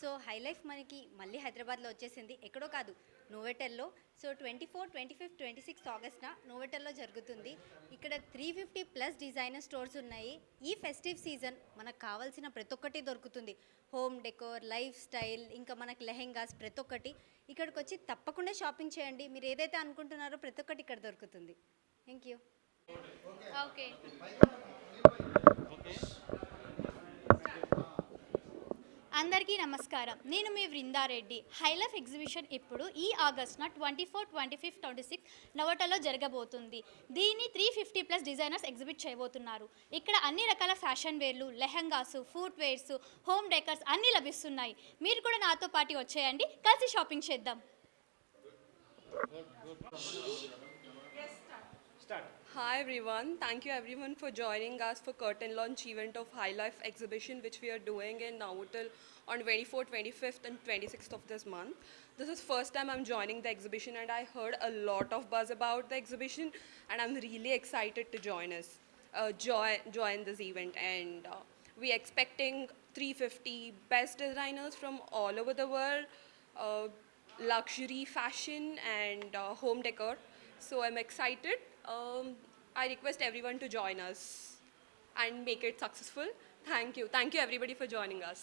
So high life మనకి మళ్ళీ హైదరాబాద్లో వచ్చేసింది, ఎక్కడో కాదు, నోవెటెల్లో. సో 24, 25, 26 ఆగస్ట్న నోవెటెల్లో జరుగుతుంది. ఇక్కడ 350+ డిజైనర్ స్టోర్స్ ఉన్నాయి. ఈ ఫెస్టివ్ సీజన్ మనకు కావాల్సిన ప్రతి ఒక్కటి దొరుకుతుంది. హోమ్ డెకోర్, లైఫ్ స్టైల్, ఇంకా మనకు లెహెంగాస్, ప్రతి ఒక్కటి ఇక్కడికి వచ్చి తప్పకుండా షాపింగ్ చేయండి. మీరు ఏదైతే అనుకుంటున్నారో ప్రతి ఒక్కటి ఇక్కడ దొరుకుతుంది. Thank you. ఓకే. అందరికీ నమస్కారం. నేను మీ వృందారెడ్డి. హైలైఫ్ ఎగ్జిబిషన్ ఇప్పుడు ఈ ఆగస్టున 24, 25, 26 నోవోటెల్లో జరగబోతుంది. దీన్ని 350+ డిజైనర్స్ ఎగ్జిబిట్ చేయబోతున్నారు. ఇక్కడ అన్ని రకాల ఫ్యాషన్ వేర్లు, lehengas, foot wears, home decors అన్నీ లభిస్తున్నాయి. మీరు కూడా నాతో పాటు వచ్చేయండి, కలిసి షాపింగ్ చేద్దాం. Hi everyone, thank you everyone for joining us for curtain launch event of High Life exhibition which we are doing in Novotel on 24th, 25th and 26th of this month. This is first time I'm joining the exhibition and I heard a lot of buzz about the exhibition and I'm really excited to join this event and we expecting 350 best designers from all over the world, luxury fashion and home decor. So I'm excited. I request everyone to join us and make it successful. Thank you everybody for joining us.